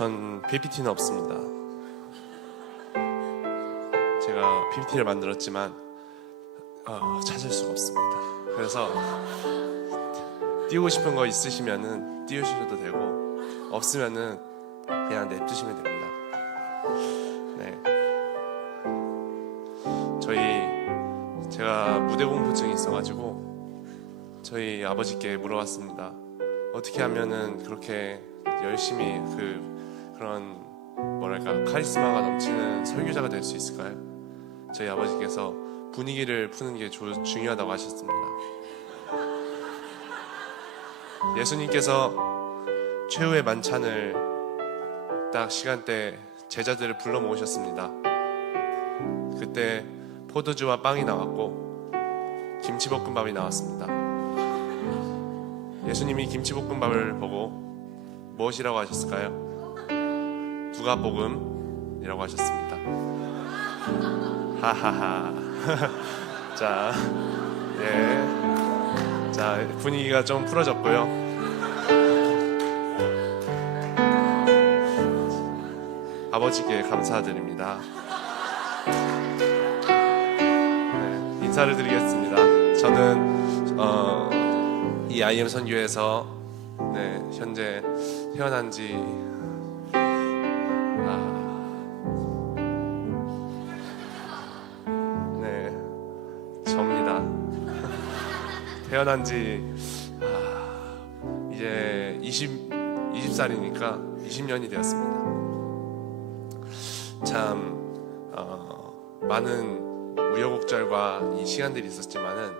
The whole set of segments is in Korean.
전 PPT는 없습니다. 제가 PPT를 만들었지만 찾을 수가 없습니다. 그래서 띄우고 싶은 거 있으시면은 띄우셔도 되고 없으면은 그냥 냅두시면 됩니다. 네. 제가 무대 공포증이 있어가지고 저희 아버지께 물어봤습니다. 어떻게 하면은 그렇게 열심히 그런 뭐랄까 카리스마가 넘치는 설교자가 될 수 있을까요? 저희 아버지께서 분위기를 푸는 게 중요하다고 하셨습니다. 예수님께서 최후의 만찬을 딱 시간대 제자들을 불러 모으셨습니다. 그때 포도주와 빵이 나왔고 김치볶음밥이 나왔습니다. 예수님이 김치볶음밥을 보고 무엇이라고 하셨을까요? 누가복음이라고 하셨습니다. 하하하. 자, 예. 자, 분위기가 좀 풀어졌고요. 아버지께 감사드립니다. 네, 인사를 드리겠습니다. 저는 이 IM 선교에서 현재 태어난 지 접니다. 태어난 지 이제 20살이니까 20년이 되었습니다. 참 많은 우여곡절과 이 시간들이 있었지만은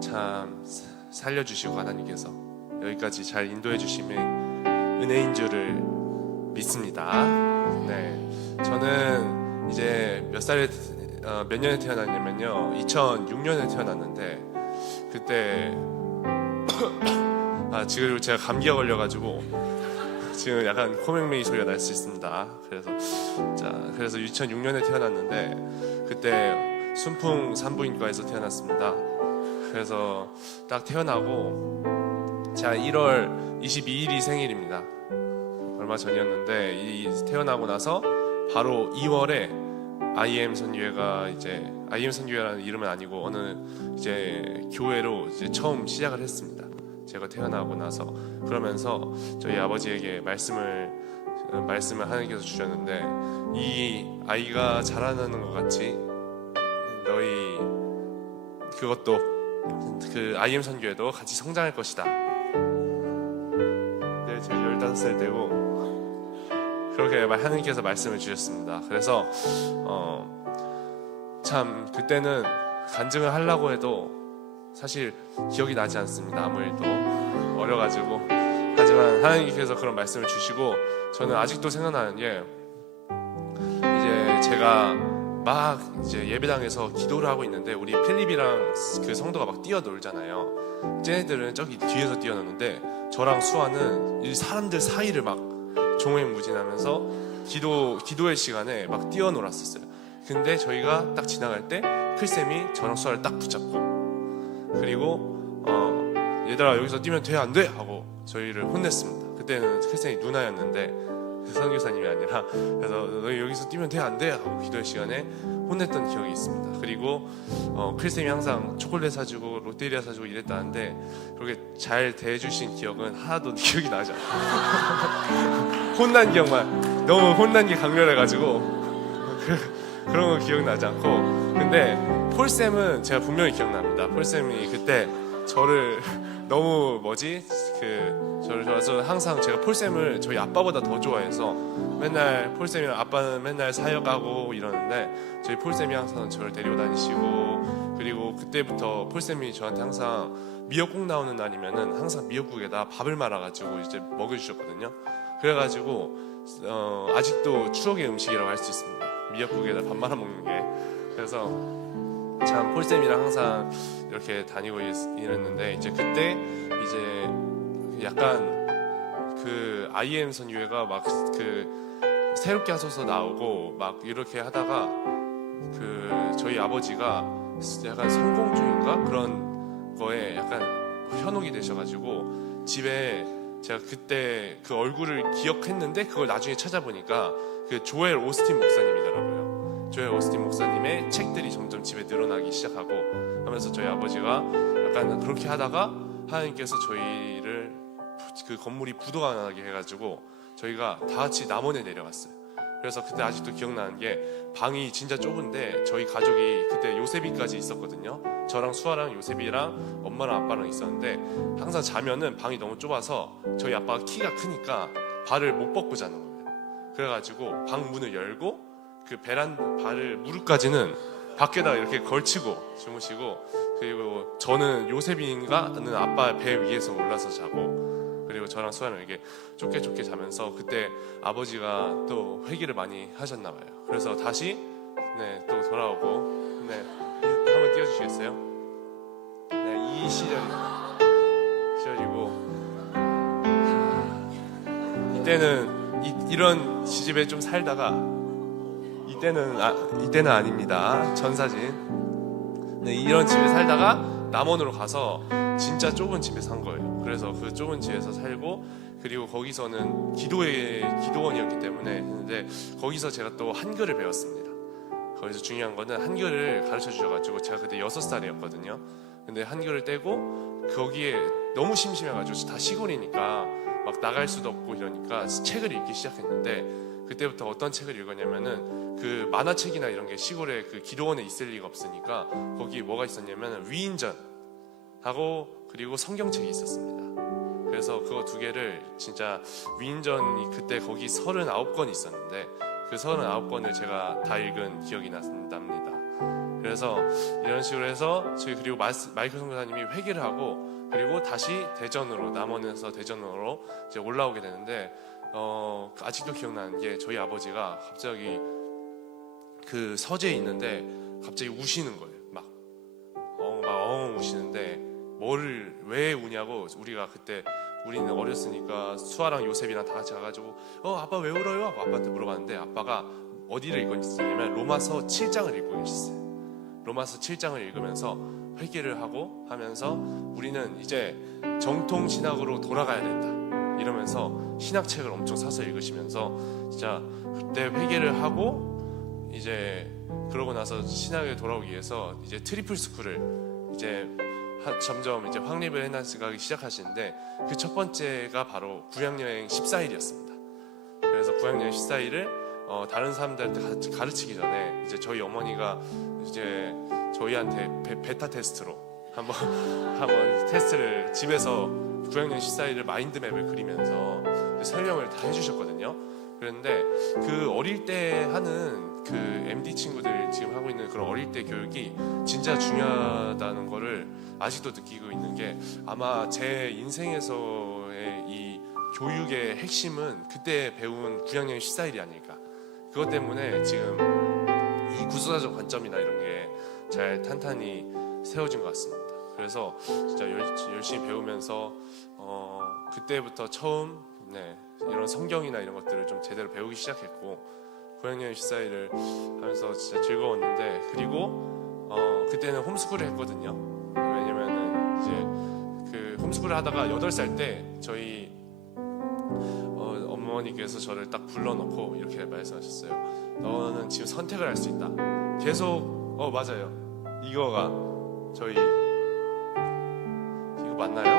참 살려주시고 하나님께서 여기까지 잘 인도해 주심의 은혜인 줄을 믿습니다. 네, 저는 이제 몇 년에 태어났냐면요, 2006년에 태어났는데 그때 지금 제가 감기가 걸려가지고 지금 약간 코맹맹이 소리가 날 수 있습니다. 그래서 2006년에 태어났는데 그때 순풍 산부인과에서 태어났습니다. 그래서 딱 태어나고 제가 1월 22일이 생일입니다. 얼마 전이었는데 태어나고 나서 바로 2월에 IM 선교회라는 이름은 아니고 어느 교회로 처음 시작을 했습니다. 제가 태어나고 나서. 그러면서 저희 아버지에게 말씀을 하나님께서 주셨는데, 이 아이가 자라나는 것 같이 너희 그것도 IM 선교회도 같이 성장할 것이다. 네, 제가 15살 때고 그렇게 하나님께서 말씀을 주셨습니다. 그래서 참 그때는 간증을 하려고 해도 사실 기억이 나지 않습니다. 아무래도 어려가지고. 하지만 하나님께서 그런 말씀을 주시고, 저는 아직도 생각나는 게, 제가 막 예배당에서 기도를 하고 있는데 우리 필립이랑 그 성도가 막 뛰어놀잖아요. 쟤네들은 저기 뒤에서 뛰어노는데 저랑 수아는 이 사람들 사이를 막 종횡무진하면서 기도의 시간에 막 뛰어놀았었어요. 근데 저희가 딱 지나갈 때 클쌤이 저랑 수아를 딱 붙잡고, 그리고 얘들아 여기서 뛰면 돼 안 돼? 하고 저희를 혼냈습니다. 그때는 클쌤이 누나였는데 선교사님이 아니라, 그래서 너희 여기서 뛰면 돼 안 돼? 하고 기도의 시간에 혼냈던 기억이 있습니다. 그리고 클쌤이 항상 초콜릿 사주고 롯데리아 사주고 이랬다는데 그렇게 잘 대해주신 기억은 하나도 기억이 나지 않아요. 혼난 기억만, 너무 혼난 게 강렬해가지고 그런 거 기억나지 않고. 근데 폴쌤은 제가 분명히 기억납니다. 폴쌤이 그때 저를 너무 저는 항상 제가 폴쌤을 저희 아빠보다 더 좋아해서 맨날 폴쌤이랑 아빠는 맨날 사역 가고 이러는데 저희 폴쌤이 항상 저를 데리고 다니시고, 그리고 그때부터 폴쌤이 저한테 항상 미역국 나오는 날이면은 항상 미역국에다 밥을 말아가지고 먹여주셨거든요. 그래가지고 아직도 추억의 음식이라고 할 수 있습니다. 미역국에다 밥 말아 먹는 게. 그래서 참 폴쌤이랑 항상 이렇게 다니고 이랬는데, 그때 약간 IM 선교회가 막 새롭게 하소서 나오고 막 이렇게 하다가 저희 아버지가 약간 성공주의인가 그런 거에 약간 현혹이 되셔가지고 집에 제가 그때 그 얼굴을 기억했는데 그걸 나중에 찾아보니까 그 조엘 오스틴 목사님이더라고요. 조엘 오스틴 목사님의 책들이 점점 집에 늘어나기 시작하고 하면서 저희 아버지가 약간 그렇게 하다가 하나님께서 저희를 그 건물이 부도가 나게 해가지고 저희가 다 같이 남원에 내려갔어요. 그래서 그때 아직도 기억나는 게 방이 진짜 좁은데 저희 가족이 그때 요셉이까지 있었거든요. 저랑 수아랑 요셉이랑 엄마랑 아빠랑 있었는데 항상 자면은 방이 너무 좁아서 저희 아빠가 키가 크니까 발을 못 뻗고 자는 거예요. 그래가지고 방 문을 열고 그 발을 무릎까지는 밖에다가 이렇게 걸치고 주무시고, 그리고 저는 요셉인가는 아빠 배 위에서 올라서 자고, 그리고 저랑 수아는 이렇게 좁게 자면서 그때 아버지가 또 회개를 많이 하셨나 봐요. 그래서 다시 또 돌아오고 한번 띄워주시겠어요? 이 시절이고 이때는 이런 시집에 좀 살다가 이때는 아닙니다. 전 사진. 이런 집에 살다가 남원으로 가서 진짜 좁은 집에 산 거예요. 그래서 그 좁은 집에서 살고, 그리고 거기서는 기도원이었기 때문에 했는데 거기서 제가 또 한글을 배웠습니다. 거기서 중요한 거는 한글을 가르쳐 주셔가지고 제가 그때 6살이었거든요. 근데 한글을 떼고 거기에 너무 심심해가지고 다 시골이니까 막 나갈 수도 없고 이러니까 책을 읽기 시작했는데, 그때부터 어떤 책을 읽었냐면은 그 만화책이나 이런 게 시골에 그 기도원에 있을 리가 없으니까 거기 뭐가 있었냐면 위인전하고 그리고 성경책이 있었습니다. 그래서 그거 두 개를 진짜, 위인전이 그때 거기 39권 있었는데 그 39권을 제가 다 읽은 기억이 납니다. 그래서 이런 식으로 해서 저희, 그리고 마이클 선교사님이 회개를 하고 그리고 다시 남원에서 대전으로 이제 올라오게 되는데, 아직도 기억나는 게 저희 아버지가 갑자기 그 서재에 있는데 갑자기 우시는 거예요. 막 우시는데 왜 우냐고, 우리는 어렸으니까 수아랑 요셉이랑 다 같이 가가지고 아빠 왜 울어요? 하고 아빠한테 물어봤는데 아빠가 어디를 읽고 있었냐면 로마서 7장을 읽고 계셨어요. 로마서 7장을 읽으면서 회개를 하고 하면서 우리는 이제 정통 신학으로 돌아가야 된다 이러면서 신학책을 엄청 사서 읽으시면서 진짜 그때 회개를 하고 이제 그러고 나서 신학에 돌아오기 위해서 이제 트리플 스쿨을 이제 점점 이제 확립을 해나가기 시작하시는데, 그 첫 번째가 바로 구약여행 14일이었습니다. 그래서 구약여행 14일을 다른 사람들한테 가르치기 전에 이제 저희 어머니가 이제 저희한테 베타 테스트로 한번 테스트를 집에서 구약여행 14일을 마인드맵을 그리면서 설명을 다 해주셨거든요. 그런데 그 어릴 때 하는 그 MD 친구들 지금 하고 있는 그런 어릴 때 교육이 진짜 중요하다는 거를 아직도 느끼고 있는 게, 아마 제 인생에서의 이 교육의 핵심은 그때 배운 구약여행 14일이 아닐까. 그것 때문에 지금 이 구수사적 관점이나 이런 게 잘 탄탄히 세워진 것 같습니다. 그래서 진짜 열심히 배우면서 그때부터 처음 이런 성경이나 이런 것들을 좀 제대로 배우기 시작했고, 구약여행 14일을 하면서 진짜 즐거웠는데, 그리고 그때는 홈스쿨을 했거든요. 왜냐면은 이제 그 홈스쿨을 하다가 8살 때 저희 어머니께서 저를 딱 불러놓고 이렇게 말씀하셨어요. 너는 지금 선택을 할 수 있다. 계속 맞아요. 이거가 저희 이거 맞나요?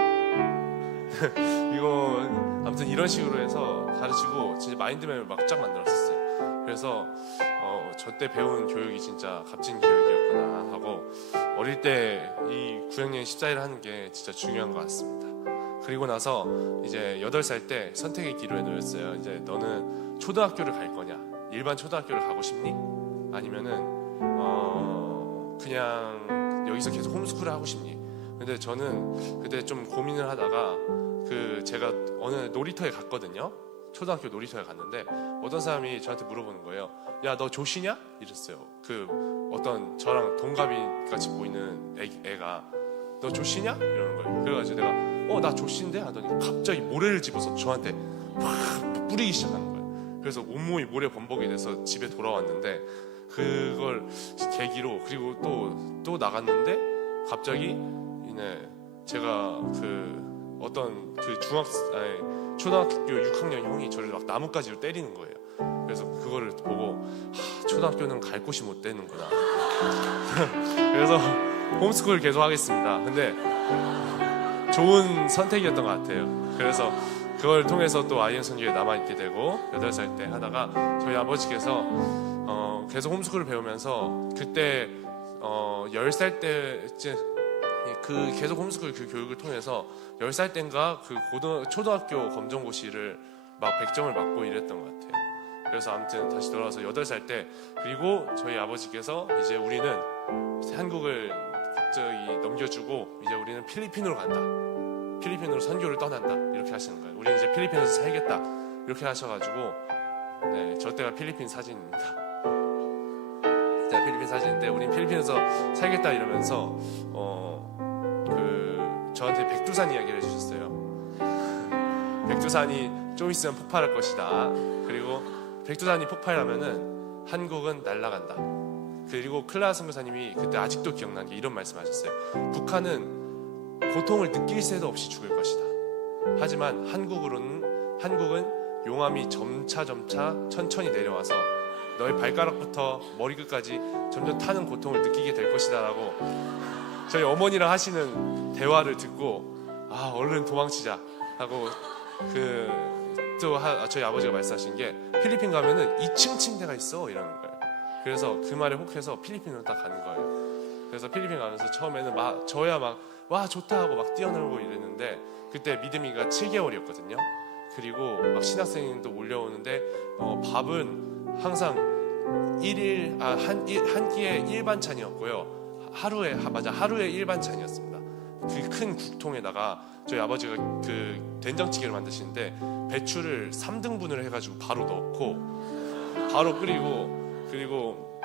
이거 아무튼 이런 식으로 해서 가르치고 진짜 마인드맵을 막 쫙 만들었었어요. 그래서 저 때 배운 교육이 진짜 값진 교육이었구나 하고, 어릴 때 이 구약여행 14일 하는 게 진짜 중요한 것 같습니다. 그리고 나서 이제 8살 때 선택의 기로에 놓였어요. 이제 너는 초등학교를 갈 거냐, 일반 초등학교를 가고 싶니? 아니면은 그냥 여기서 계속 홈스쿨을 하고 싶니? 근데 저는 그때 좀 고민을 하다가 제가 어느 놀이터에 갔거든요. 초등학교 놀이터에 갔는데 어떤 사람이 저한테 물어보는 거예요. 야, 너 조시냐? 이랬어요. 어떤 저랑 동갑이 같이 보이는 애가 너 조시냐? 이러는 거예요. 그래가지고 내가 나 조시인데? 하더니 갑자기 모래를 집어서 저한테 막 뿌리기 시작하는 거예요. 그래서 온몸이 모래 범벅이 돼서 집에 돌아왔는데, 그걸 계기로, 그리고 또 나갔는데 갑자기 제가 어떤 그 초등학교 6학년 형이 저를 막 나뭇가지로 때리는 거예요. 그래서 그거를 보고 초등학교는 갈 곳이 못 되는구나. 그래서 홈스쿨 계속 하겠습니다. 근데 좋은 선택이었던 것 같아요. 그래서 그걸 통해서 또 아이언 선교에 남아있게 되고 8살 때 하다가 저희 아버지께서 계속 홈스쿨을 배우면서 그때 10살 때쯤 그 계속 홈스쿨 그 교육을 통해서 10살 땐가 그 초등학교 검정고시를 막 100점을 맞고 이랬던 것 같아요. 그래서 아무튼 다시 돌아와서 8살 때, 그리고 저희 아버지께서 이제 우리는 한국을 넘겨주고 이제 우리는 필리핀으로 간다, 필리핀으로 선교를 떠난다, 이렇게 하시는 거예요. 우리는 이제 필리핀에서 살겠다, 이렇게 하셔가지고, 네, 저 때가 필리핀 사진입니다. 필리핀 사진인데, 우린 필리핀에서 살겠다 이러면서 저한테 백두산 이야기를 해주셨어요. 백두산이 좀 있으면 폭발할 것이다. 그리고 백두산이 폭발하면은 한국은 날아간다. 그리고 클라 선교사님이 그때 아직도 기억나는 게 이런 말씀하셨어요. 북한은 고통을 느낄 새도 없이 죽을 것이다. 하지만 한국은 용암이 점차 천천히 내려와서 너의 발가락부터 머리끝까지 점점 타는 고통을 느끼게 될 것이다 라고 저희 어머니랑 하시는 대화를 듣고 얼른 도망치자 하고 저희 아버지가 말씀하신 게 필리핀 가면은 2층 침대가 있어 이러는 거예요. 그래서 그 말에 혹해서 필리핀으로 딱 가는 거예요. 그래서 필리핀 가면서 처음에는 저야 와 좋다 하고 막 뛰어놀고 이랬는데 그때 믿음이가 7개월이었거든요. 그리고 막 신학생도 몰려오는데 밥은 항상 한 끼에 일반찬이었고요. 하루에 일반찬이었습니다. 그 큰 국통에다가 저희 아버지가 그 된장찌개를 만드시는데 배추를 3등분을 해가지고 바로 넣고 바로 끓이고, 그리고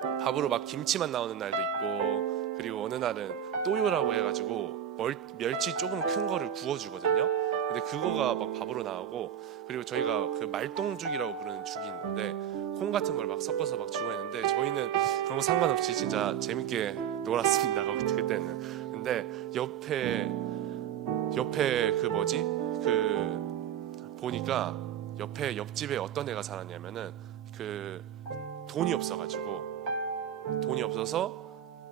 밥으로 막 김치만 나오는 날도 있고, 그리고 어느 날은 또요라고 해가지고 멸치 조금 큰 거를 구워주거든요. 근데 그거가 막 밥으로 나오고, 그리고 저희가 그 말똥죽이라고 부르는 죽이 있는데 콩 같은 걸 막 섞어서 막 주고 했는데 저희는 그런 거 상관없이 진짜 재밌게 놀았습니다. 그때는. 근데 옆에 보니까 옆집에 어떤 애가 살았냐면은 돈이 없어서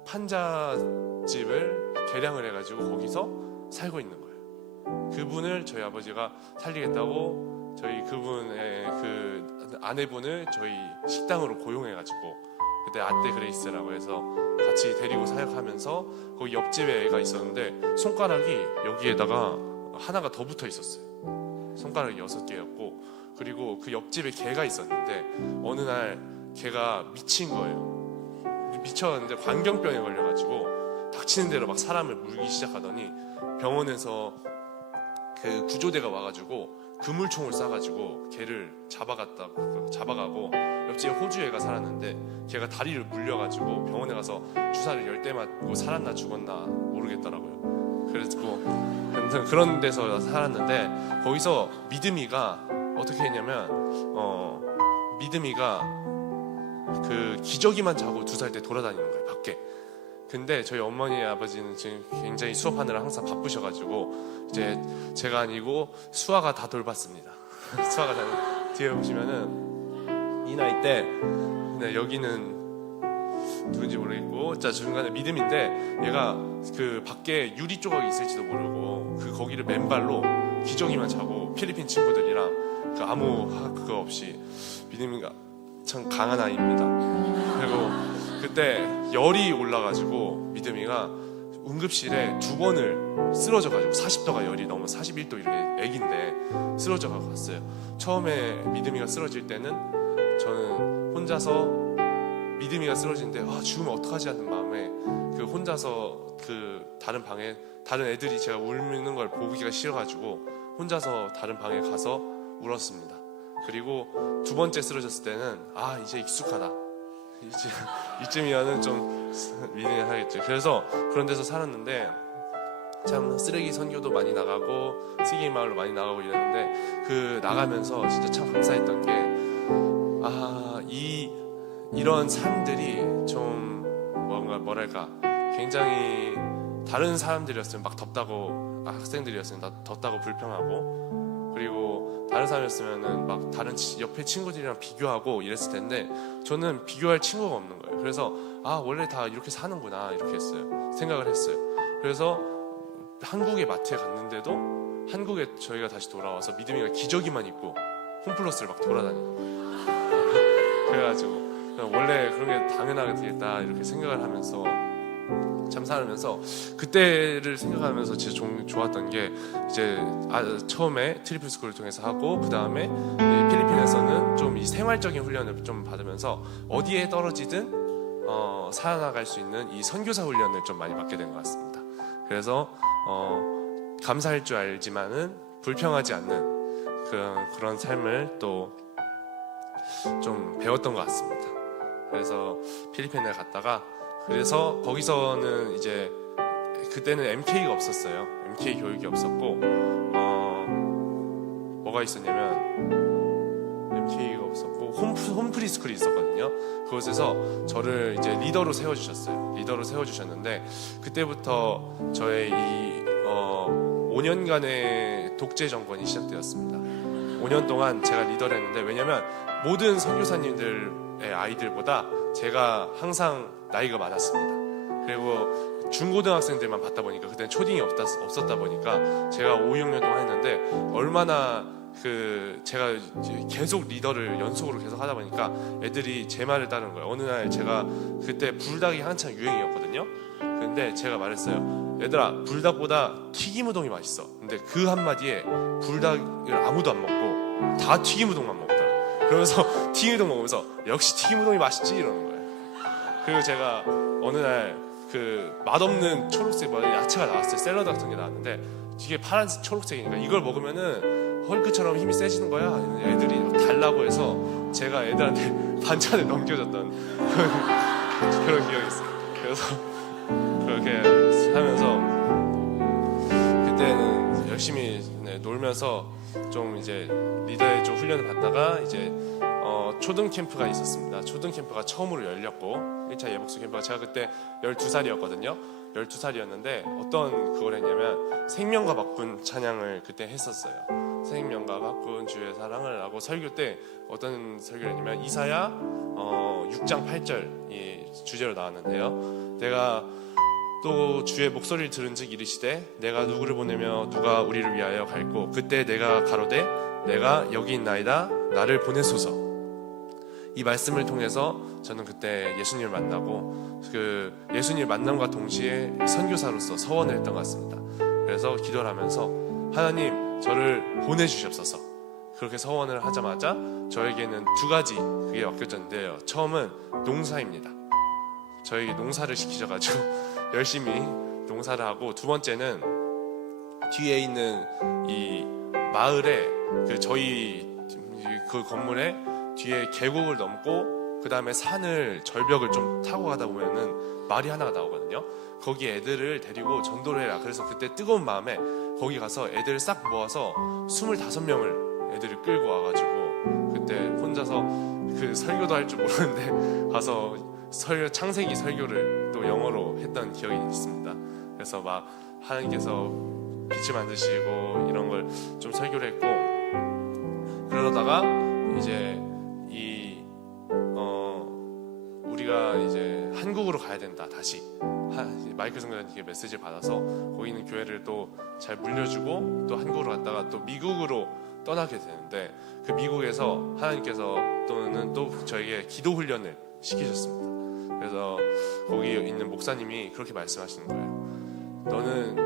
판잣집을 개량을 해가지고 거기서 살고 있는 거예요. 그분을 저희 아버지가 살리겠다고 그분의 그 아내분을 저희 식당으로 고용해가지고 그때 아떼 그레이스라고 해서 같이 데리고 사역하면서 거기 옆집에 애가 있었는데 손가락이 여기에다가 하나가 더 붙어 있었어요. 손가락이 6개였고, 그리고 그 옆집에 개가 있었는데 어느 날 개가 미친 거예요. 미쳤는데 광견병에 걸려가지고 닥치는 대로 막 사람을 물기 시작하더니 병원에서 그 구조대가 와가지고 그물총을 쏴가지고 걔를 잡아가고, 옆집에 호주 애가 살았는데 걔가 다리를 물려가지고 병원에 가서 주사를 10대 맞고 살았나 죽었나 모르겠더라고요. 그래서 그런 데서 살았는데 거기서 믿음이가 어떻게 했냐면 믿음이가 그 기저귀만 자고 2살 때 돌아다니는 거예요, 밖에. 근데 저희 어머니 아버지는 지금 굉장히 수업하느라 항상 바쁘셔가지고 이제 제가 아니고 수아가 다 돌봤습니다. 수아가 다 뒤에 보시면은 이 나이 때, 네, 여기는 누군지 모르겠고, 자 중간에 믿음인데 얘가 그 밖에 유리 조각이 있을지도 모르고 거기를 맨발로 기저귀만 자고 필리핀 친구들이랑 아무 그거 없이, 믿음이가 참 강한 아이입니다. 그리고 그때 열이 올라가지고 믿음이가 응급실에 2번을 쓰러져가지고 40도가 열이 넘어 41도 이렇게 애기인데 쓰러져가고 갔어요. 처음에 믿음이가 쓰러질 때는 저는 혼자서 믿음이가 쓰러지는데 죽으면 어떡하지 하는 마음에 혼자서 다른 방에 다른 애들이 제가 울는 걸 보기가 싫어가지고 혼자서 다른 방에 가서 울었습니다. 그리고 2번째 쓰러졌을 때는 이제 익숙하다, 이쯤이면은 좀 믿음이 하겠죠. 그래서 그런 데서 살았는데 참 쓰레기 선교도 많이 나가고 쓰레기 마을로 많이 나가고 이랬는데 나가면서 진짜 참 감사했던 게 이런 삶들이 좀 뭐랄까 굉장히 다른 사람들이었으면 막 덥다고 학생들이었으면 다 덥다고 불평하고, 그리고 다른 사람이었으면은 막 다른 옆에 친구들이랑 비교하고 이랬을 텐데 저는 비교할 친구가 없는 거예요. 그래서 원래 다 이렇게 사는구나 이렇게 했어요. 생각을 했어요. 그래서 한국의 마트에 갔는데도 한국에 저희가 다시 돌아와서 믿음이가 기저귀만 입고 홈플러스를 막 돌아다니는 거예요. 그래가지고 원래 그런 게 당연하겠다 이렇게 생각을 하면서 참 살면서, 그때를 생각하면서 진짜 좋았던 게 이제 처음에 트리플 스쿨을 통해서 하고, 그 다음에 필리핀에서는 좀 이 생활적인 훈련을 좀 받으면서 어디에 떨어지든 살아나갈 수 있는 이 선교사 훈련을 좀 많이 받게 된 것 같습니다. 그래서 감사할 줄 알지만은 불평하지 않는 그런 삶을 또 좀 배웠던 것 같습니다. 그래서 필리핀에 갔다가, 그래서 거기서는 이제 그때는 MK가 없었어요. MK 교육이 없었고 뭐가 있었냐면 MK가 없었고 홈프리스쿨이 있었거든요. 그곳에서 저를 이제 리더로 세워주셨어요. 리더로 세워주셨는데 그때부터 저의 이 5년간의 독재 정권이 시작되었습니다. 5년 동안 제가 리더를 했는데, 왜냐면 모든 선교사님들의 아이들보다 제가 항상 나이가 많았습니다. 그리고 중고등학생들만 봤다 보니까, 그때는 초딩이 없었다 보니까 제가 5, 6년 동안 했는데, 얼마나 제가 계속 리더를 연속으로 계속 하다 보니까 애들이 제 말을 따르는 거예요. 어느 날 제가 그때 불닭이 한창 유행이었거든요. 근데 제가 말했어요. 얘들아, 불닭보다 튀김우동이 맛있어. 근데 그 한마디에 불닭을 아무도 안 먹고 다 튀김우동만 먹더라. 그러면서 튀김우동 먹으면서 역시 튀김우동이 맛있지 이러는 거예요. 그리고 제가 어느 날 맛없는 초록색 야채가 나왔어요. 샐러드 같은 게 나왔는데 이게 파란색 초록색이니까 이걸 먹으면은 헐크처럼 힘이 세지는 거야. 애들이 달라고 해서 제가 애들한테 반찬을 넘겨줬던 그런 기억이 있어요. 그래서 그렇게 하면서 그때는 열심히 놀면서 좀 이제 리더의 좀 훈련을 받다가 이제 초등 캠프가 있었습니다. 초등 캠프가 처음으로 열렸고, 1차 예복수 캠프가, 제가 그때 12살이었거든요. 12살이었는데 어떤 그걸 했냐면 생명과 바꾼 찬양을 그때 했었어요. 생명과 바꾼 주의 사랑을 하고, 설교 때 어떤 설교를 했냐면 이사야 6장 8절이 주제로 나왔는데요. 내가 또 주의 목소리를 들은즉 이르시되 내가 누구를 보내며 누가 우리를 위하여 갈고, 그때 내가 가로되 내가 여기 있나이다 나를 보내소서. 이 말씀을 통해서 저는 그때 예수님을 만나고 예수님을 만남과 동시에 선교사로서 서원을 했던 것 같습니다. 그래서 기도를 하면서 하나님 저를 보내주시옵소서, 그렇게 서원을 하자마자 저에게는 두 가지 그게 맡겨졌는데요. 처음은 농사입니다. 저에게 농사를 시키셔가지고 열심히 농사를 하고, 두 번째는 뒤에 있는 이 마을에 저희 그 건물에 뒤에 계곡을 넘고 그 다음에 산을 절벽을 좀 타고 가다 보면은 말이 하나가 나오거든요. 거기 애들을 데리고 전도를 해라. 그래서 그때 뜨거운 마음에 거기 가서 애들을 싹 모아서 25명을 애들을 끌고 와가지고 그때 혼자서 설교도 할 줄 모르는데 가서 창세기 설교를 또 영어로 했던 기억이 있습니다. 그래서 막 하나님께서 빛을 만드시고 이런 걸 좀 설교를 했고, 그러다가 이제 우리가 이제 한국으로 가야 된다. 다시 마이클 성교사님께 메시지를 받아서 거기 있는 교회를 또 잘 물려주고 또 한국으로 갔다가 또 미국으로 떠나게 되는데, 그 미국에서 하나님께서 또 저에게 기도 훈련을 시키셨습니다. 그래서 거기 있는 목사님이 그렇게 말씀하시는 거예요.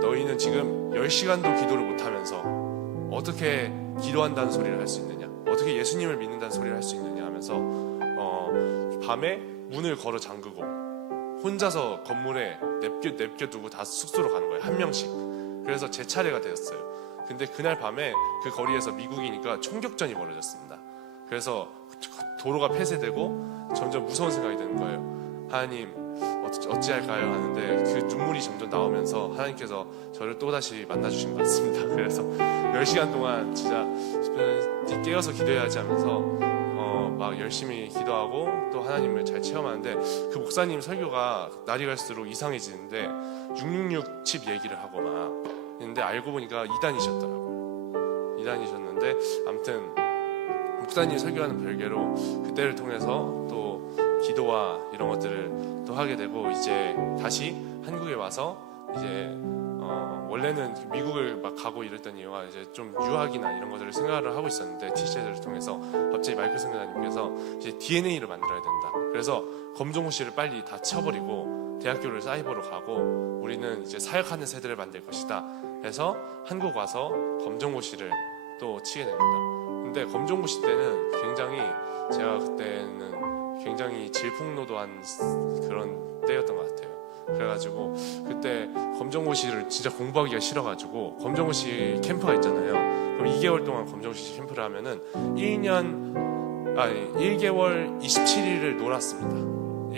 너희는 지금 10시간도 기도를 못하면서 어떻게 기도한다는 소리를 할 수 있느냐, 어떻게 예수님을 믿는다는 소리를 할 수 있느냐 하면서 밤에 문을 걸어 잠그고 혼자서 건물에 내버려두고 다 숙소로 가는 거예요. 한 명씩. 그래서 제 차례가 되었어요. 근데 그날 밤에 그 거리에서 미국이니까 총격전이 벌어졌습니다. 그래서 도로가 폐쇄되고 점점 무서운 생각이 드는 거예요. 하나님 어찌할까요 하는데 그 눈물이 점점 나오면서 하나님께서 저를 또다시 만나주신 것 같습니다. 그래서 10시간 동안 진짜 깨어서 기도해야지 하면서 막 열심히 기도하고 또 하나님을 잘 체험하는데, 그 목사님 설교가 날이 갈수록 이상해지는데 666 칩 얘기를 하고 막 있는데 알고 보니까 이단이셨더라고요. 이단이셨는데 아무튼 목사님 설교하는 별개로 그때를 통해서 또 기도와 이런 것들을 또 하게 되고 이제 다시 한국에 와서 이제 원래는 미국을 막 가고 이랬던 이유가 이제 좀 유학이나 이런 것들을 생각을 하고 있었는데 티셔츠를 통해서 갑자기 마이클 선교사님께서 이제 DNA를 만들어야 된다. 그래서 검정고시를 빨리 다 쳐버리고 대학교를 사이버로 가고 우리는 이제 사역하는 세대를 만들 것이다. 그래서 한국 와서 검정고시를 또 치게 됩니다. 근데 검정고시 때는 굉장히 제가 그때는 굉장히 질풍노도한 그런 때였던 것 같아요. 그래가지고 그때 검정고시를 진짜 공부하기가 싫어가지고 검정고시 캠프가 있잖아요. 그럼 2개월 동안 검정고시 캠프를 하면은 1개월 27일을 놀았습니다.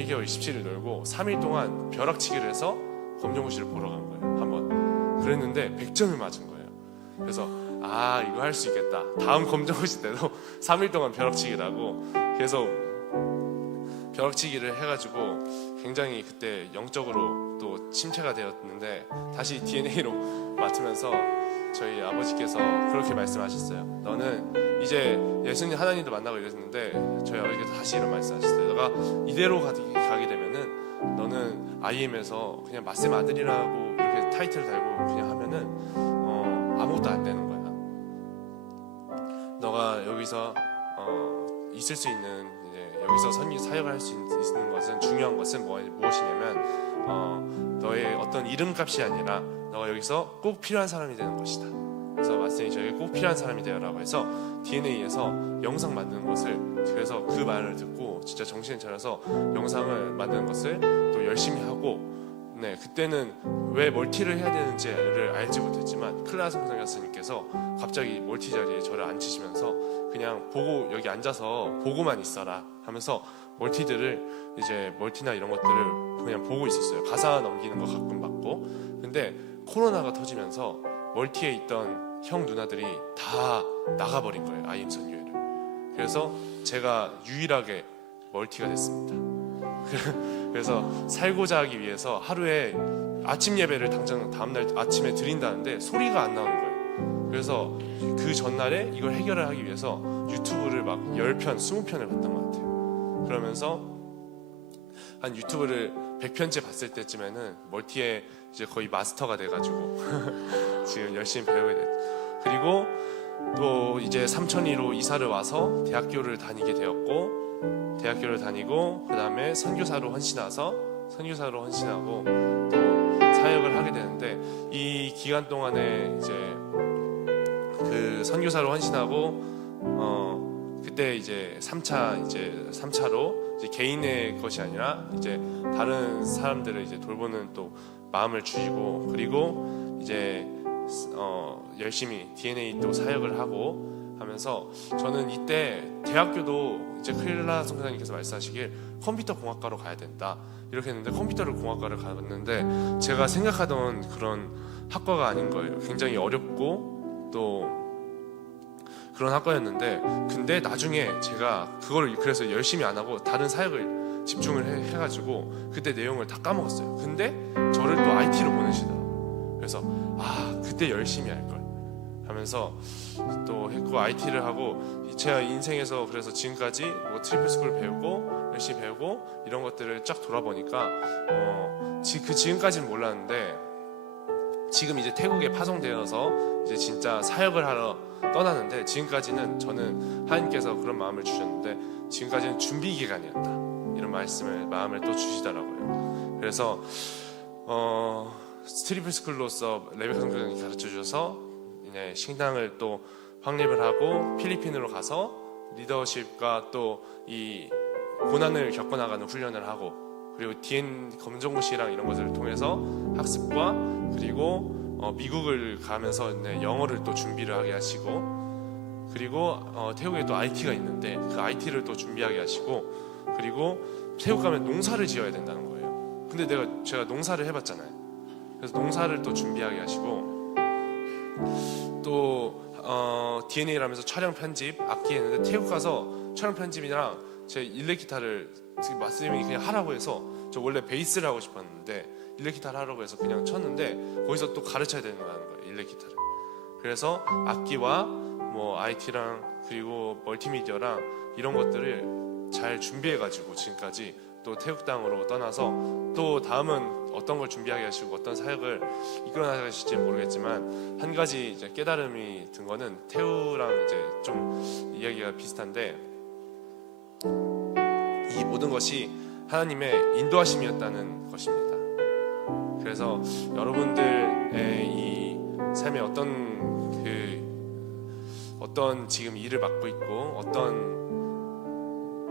1개월 27일 놀고 3일 동안 벼락치기를 해서 검정고시를 보러 간 거예요. 한번 그랬는데 100점을 맞은 거예요. 그래서 이거 할 수 있겠다. 다음 검정고시 때도 3일 동안 벼락치기를 하고 계속 벼락치기를 해가지고 굉장히 그때 영적으로 또 침체가 되었는데 다시 DNA로 맡으면서 저희 아버지께서 그렇게 말씀하셨어요. 너는 이제 예수님 하나님도 만나고 이랬는데 저희 아버지께서 다시 이런 말씀하셨어요. 너가 이대로 가게 되면은 너는 IM에서 그냥 마쌤 아들이라고 이렇게 타이틀 달고 그냥 하면은 아무것도 안 되는 거야. 너가 여기서 있을 수 있는 여기서 사역을 할 수 있는 것은 중요한 것은 무엇이냐면 너의 어떤 이름값이 아니라 너가 여기서 꼭 필요한 사람이 되는 것이다. 그래서 마쌤이 저에게 꼭 필요한 사람이 되어라고 해서 DNA에서 영상 만드는 것을 그래서 그 말을 듣고 진짜 정신을 차려서 영상을 만드는 것을 또 열심히 하고 그때는 왜 멀티를 해야 되는지를 알지 못했지만 클라스 목사님께서 갑자기 멀티 자리에 저를 앉히시면서 그냥 보고 여기 앉아서 보고만 있어라 하면서 멀티나 이런 것들을 그냥 보고 있었어요. 가사 넘기는 거 가끔 받고. 근데 코로나가 터지면서 멀티에 있던 형 누나들이 다 나가버린 거예요. IM 선교회를. 그래서 제가 유일하게 멀티가 됐습니다. 그래서 살고자 하기 위해서 하루에 아침 예배를 당장 다음날 아침에 드린다는데 소리가 안 나오는 거예요. 그래서 그 전날에 이걸 해결을 하기 위해서 유튜브를 막 10편, 20편을 봤던 것 같아요. 그러면서 한 유튜브를 100편째 봤을 때쯤에는 멀티에 이제 거의 마스터가 돼가지고 지금 열심히 배우게 됐죠. 그리고 또 이제 삼천리로 이사를 와서 대학교를 다니게 되었고 대학교를 다니고 그 다음에 선교사로 헌신하고 또 사역을 하게 되는데 이 기간 동안에 이제 그 선교사로 헌신하고 그때 이제 3차로 이제 개인의 것이 아니라 이제 다른 사람들을 이제 돌보는 또 마음을 주시고 그리고 이제 열심히 DNA 또 사역을 하고 하면서 저는 이때 대학교도 이제 클라 선교사님께서 말씀하시길 컴퓨터 공학과로 가야 된다 이렇게 했는데 컴퓨터를 공학과를 갔는데 제가 생각하던 그런 학과가 아닌 거예요. 굉장히 어렵고 또 그런 학과였는데 근데 나중에 제가 그거를 그래서 열심히 안 하고 다른 사역을 집중을 해가지고 그때 내용을 다 까먹었어요. 근데 저를 또 IT로 보내시더라고요. 그래서 그때 열심히 할걸 하면서 또 했고 IT를 하고 제가 인생에서 그래서 지금까지 뭐 트리플 스쿨 배우고 열심히 배우고 이런 것들을 쫙 돌아보니까 그 지금까지는 몰랐는데 지금 이제 태국에 파송되어서 이제 진짜 사역을 하러 떠나는데 지금까지는 저는 하나님께서 그런 마음을 주셨는데 지금까지는 준비 기간이었다 이런 마음을 또 주시더라고요. 그래서 트리플 스쿨로서 레베카 선교사님이 가르쳐 주셔서 이제 신당을 또 확립을 하고 필리핀으로 가서 리더십과 또 이 고난을 겪어나가는 훈련을 하고 그리고 DN 검정고시랑 이런 것들을 통해서 학습과 그리고 미국을 가면서 영어를 또 준비를 하게 하시고 그리고 태국에 또 IT가 있는데 그 IT를 또 준비하게 하시고 그리고 태국 가면 농사를 지어야 된다는 거예요. 근데 제가 농사를 해봤잖아요. 그래서 농사를 또 준비하게 하시고 또 DNA라면서 촬영 편집 악기 했는데 태국 가서 촬영 편집이랑 제 일렉기타를 마스님이 그냥 하라고 해서 저 원래 베이스를 하고 싶었는데 일렉기타를 하라고 해서 그냥 쳤는데 거기서 또 가르쳐야 되는 거예요. 일렉 기타를. 그래서 악기와 뭐 IT랑 그리고 멀티미디어랑 이런 것들을 잘 준비해가지고 지금까지 또 태국당으로 떠나서 또 다음은 어떤 걸 준비하게 하시고 어떤 사역을 이끌어 나가실지 모르겠지만 한 가지 이제 깨달음이 든 거는 태우랑 이제 좀 이야기가 비슷한데 이 모든 것이 하나님의 인도하심이었다는 것입니다. 그래서 여러분들의 이 삶에 어떤 지금 일을 맡고 있고 어떤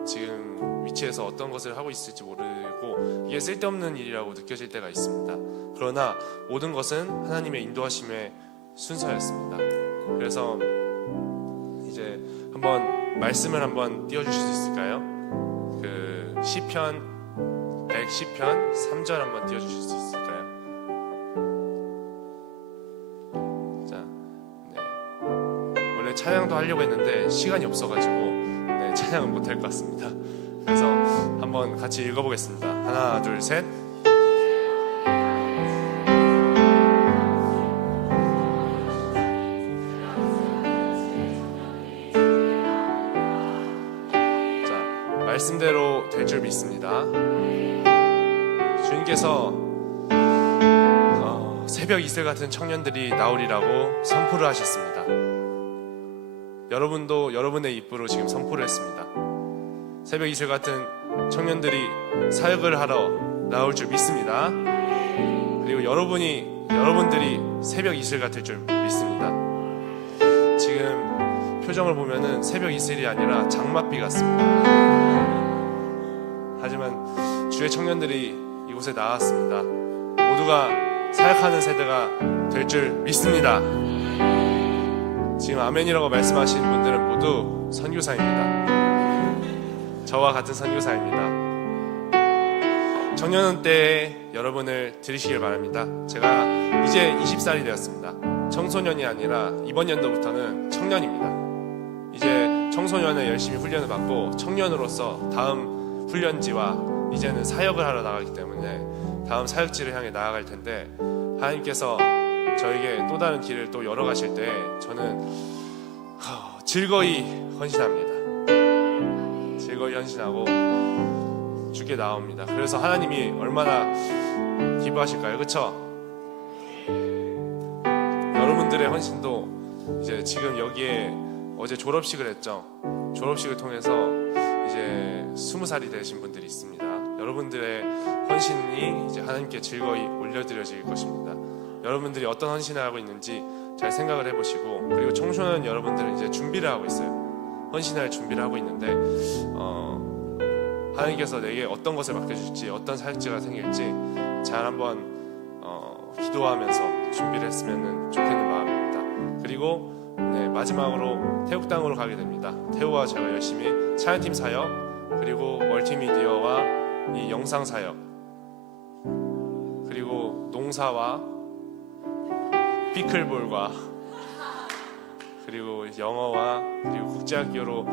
지금 위치에서 어떤 것을 하고 있을지 모르고 이게 쓸데없는 일이라고 느껴질 때가 있습니다. 그러나 모든 것은 하나님의 인도하심의 순서였습니다. 그래서 이제 한번 말씀을 한번 띄워주실 수 있을까요? 그 시편 110편 3절 한번 띄워주실 수 있을까요? 자, 네. 원래 찬양도 하려고 했는데 시간이 없어가지고 찬양은 못할 것 같습니다. 그래서 한번 같이 읽어보겠습니다. 하나, 둘, 셋. 자, 말씀대로 될 줄 믿습니다. 주님께서 새벽 이슬 같은 청년들이 나오리라고 선포를 하셨습니다. 여러분도 여러분의 입으로 지금 선포를 했습니다. 새벽 이슬 같은 청년들이 사역을 하러 나올 줄 믿습니다. 그리고 여러분들이 새벽 이슬 같을 줄 믿습니다. 지금 표정을 보면은 새벽 이슬이 아니라 장맛비 같습니다. 하지만 주의 청년들이 이곳에 나왔습니다. 모두가 사역하는 세대가 될 줄 믿습니다. 지금 아멘이라고 말씀하신 분들은 모두 선교사입니다. 저와 같은 선교사입니다. 청년원 때에 여러분을 들으시길 바랍니다. 제가 이제 20살이 되었습니다. 청소년이 아니라 이번 연도부터는 청년입니다. 이제 청소년에 열심히 훈련을 받고 청년으로서 다음 훈련지와 이제는 사역을 하러 나가기 때문에 다음 사역지를 향해 나아갈 텐데 하나님께서 저에게 또 다른 길을 또 열어가실 때 저는 즐거이 헌신합니다. 즐거이 헌신하고 주께 나옵니다. 그래서 하나님이 얼마나 기뻐하실까요? 그렇죠? 여러분들의 헌신도 이제 지금 여기에 어제 졸업식을 했죠. 졸업식을 통해서 이제 20살이 되신 분들이 있습니다. 여러분들의 헌신이 이제 하나님께 즐거이 올려드려질 것입니다. 여러분들이 어떤 헌신을 하고 있는지 잘 생각을 해보시고, 그리고 청소년 여러분들은 이제 준비를 하고 있어요. 헌신할 준비를 하고 있는데 하나님께서 내게 어떤 것을 맡겨줄지, 어떤 사역지가 생길지 잘 한번 기도하면서 준비를 했으면 좋겠는 마음입니다. 그리고 마지막으로 태국 땅으로 가게 됩니다. 태우와 제가 열심히 찬양팀 사역, 그리고 멀티미디어와 이 영상 사역, 그리고 농사와 피클볼과 그리고 영어와 그리고 국제학교로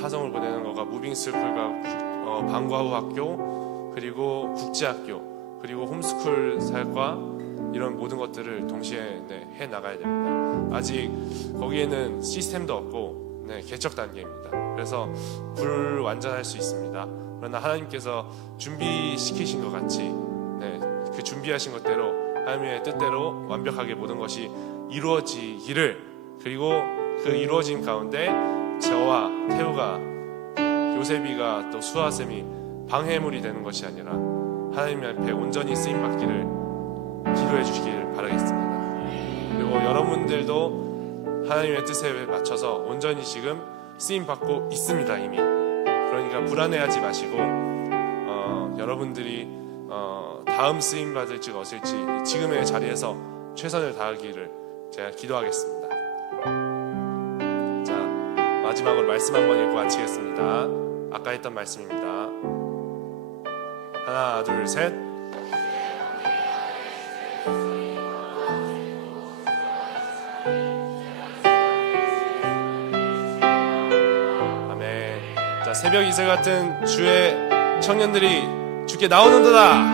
파송을 보내는 거가 무빙스쿨과 방과후 학교, 그리고 국제학교, 그리고 홈스쿨 사역과 이런 모든 것들을 동시에 해 나가야 됩니다. 아직 거기에는 시스템도 없고 개척 단계입니다. 그래서 불완전할 수 있습니다. 그러나 하나님께서 준비시키신 것 같이 그 준비하신 것대로 하나님의 뜻대로 완벽하게 모든 것이 이루어지기를, 그리고 그 이루어진 가운데 저와 태우가, 요셉이가 또 수아쌤이 방해물이 되는 것이 아니라 하나님 앞에 온전히 쓰임받기를 기도해 주시길 바라겠습니다. 그리고 여러분들도 하나님의 뜻에 맞춰서 온전히 지금 쓰임받고 있습니다. 이미. 그러니까 불안해하지 마시고 여러분들이 다음 쓰임받을지 어쩔지 지금의 자리에서 최선을 다하기를 제가 기도하겠습니다. 자, 마지막으로 말씀 한번 읽고 마치겠습니다. 아까 했던 말씀입니다. 하나, 둘, 셋. 아멘. 자, 새벽 이슬 같은 주의 청년들이 주께 나오는도다.